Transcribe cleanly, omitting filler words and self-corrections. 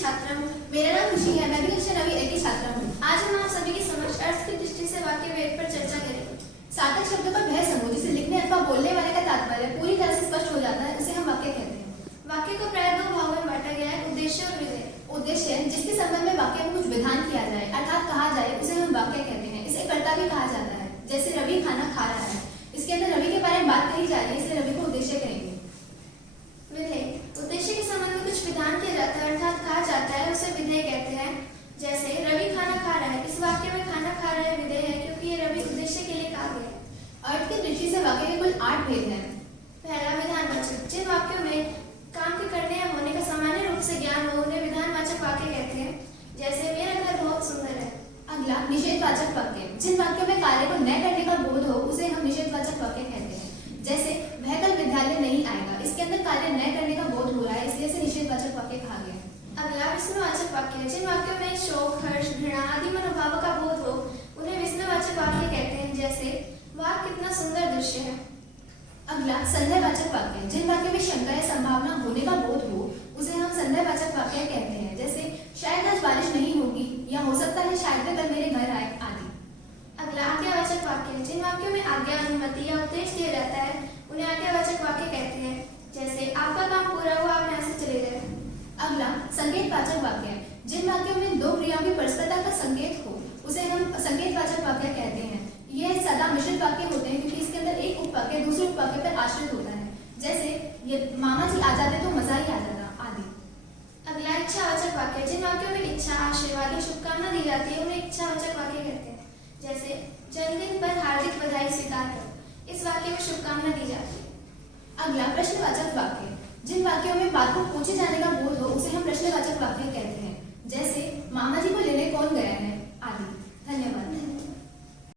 छात्रा हूँ। मेरा नाम खुशी है, मैं भी कक्षा 9वीं A की छात्रा हूँ। आज हम आप सभी के समक्ष अर्थ की दृष्टि से वाक्य भेद पर चर्चा करेंगे। सार्थक शब्दों का वह समूह जिसे लिखने अथवा बोलने वाले का तात्पर्य पूरी तरह से स्पष्ट हो जाता है, उसे हम वाक्य कहते हैं। वाक्य को प्राय दो भागों में बांटा गया है, उद्देश्य और विधेय। उद्देश्य जिसके संबंध में वाक्य में कुछ विधान किया जाए अर्थात कहा जाए, उसे हम वाक्य कहते हैं। इसे कर्ता भी कहा जाता है, जैसे रवि खाना खा रहा है। इसके अंदर रवि के बारे में बात कही जा रही है, इसलिए रवि को उद्देश्य कहेंगे। विधेय उद्देश्य के संबंध में कुछ विधान किया जाता है अर्थात कहा जाता है, उसे विधेय कहते हैं। जैसे रवि खाना खा रहा है, इस वाक्य में खाना खा रहा है विधेय है, क्योंकि ये रवि उद्देश्य के लिए कहा गया है। अर्थ की दृष्टि से वाक्य के कुल 8 भेद हैं। पहला विधानवाचक, जिन वाक्यों में काम के करने या होने का सामान्य रूप से ज्ञान हो उन्हें विधानवाचक वाक्य कहते हैं। जैसे मेरा घर बहुत सुंदर है। अगला निषेधवाचक वाक्य, जिन वाक्यों में कार्य को न करने का बोध हो उसे हम निषेधवाचक वाक्य कहते हैं। जैसे वह कल विद्यालय नहीं आएगा, इसके अंदर कार्य न करने का बोध हो रहा है, इसलिए इसे निषेधवाचक वाक्य कहा गया। अगला विस्मयवाचक वाक्य, जिन वाक्यों में शोक, हर्ष, घृणा आदि मनोभावों का बोध हो उन्हें विस्मयवाचक वाक्य कहते हैं। जैसे वाह कितना सुंदर दृश्य है। अगला संदेहवाचक वाक्य, जिन वाक्यों में शंका या संभावना होने का बोध हो उसे हम संदेहवाचक वाक्य कहते हैं। जैसे शायद आज बारिश नहीं होगी, या हो सकता है शायद वे कल मेरे घर आए आदि। अगला आज्ञावाचक वाक्य, जिन वाक्यों में आज्ञा, अनुमति या उपदेश दिया जाता है उन्हें आज्ञावाचक वाक्य कहते हैं। जैसे आपका काम पूरा हुआ, आप यहाँ से चले गए। अगला संकेतवाचक वाक्य, जिन वाक्यों में दो क्रियाओं की परस्परता का संकेत हो उसे हम संकेतवाचक वाक्य कहते हैं। यह सदा मिश्रित वाक्य होते हैं, क्योंकि इसके अंदर एक उपवाक्य दूसरे उपवाक्य पर आश्रित होता है। जैसे ये मामा जी आ जाते तो मजा ही आ जाता आदि। अगला इच्छावाचक वाक्य, जिन वाक्यों में इच्छा, आशीर्वाद या शुभकामना दी जाती है उन्हें इच्छावाचक वाक्य कहते हैं। जैसे जन्मदिन पर हार्दिक बधाई स्वीकार करो, इस वाक्य में शुभकामना दी जाती है। अगला प्रश्नवाचक वाक्य, जिन वाक्यों में बात को पूछे जाने का बोध हो उसे हम प्रश्नवाचक वाक्य कहते हैं। जैसे मामा जी को लेने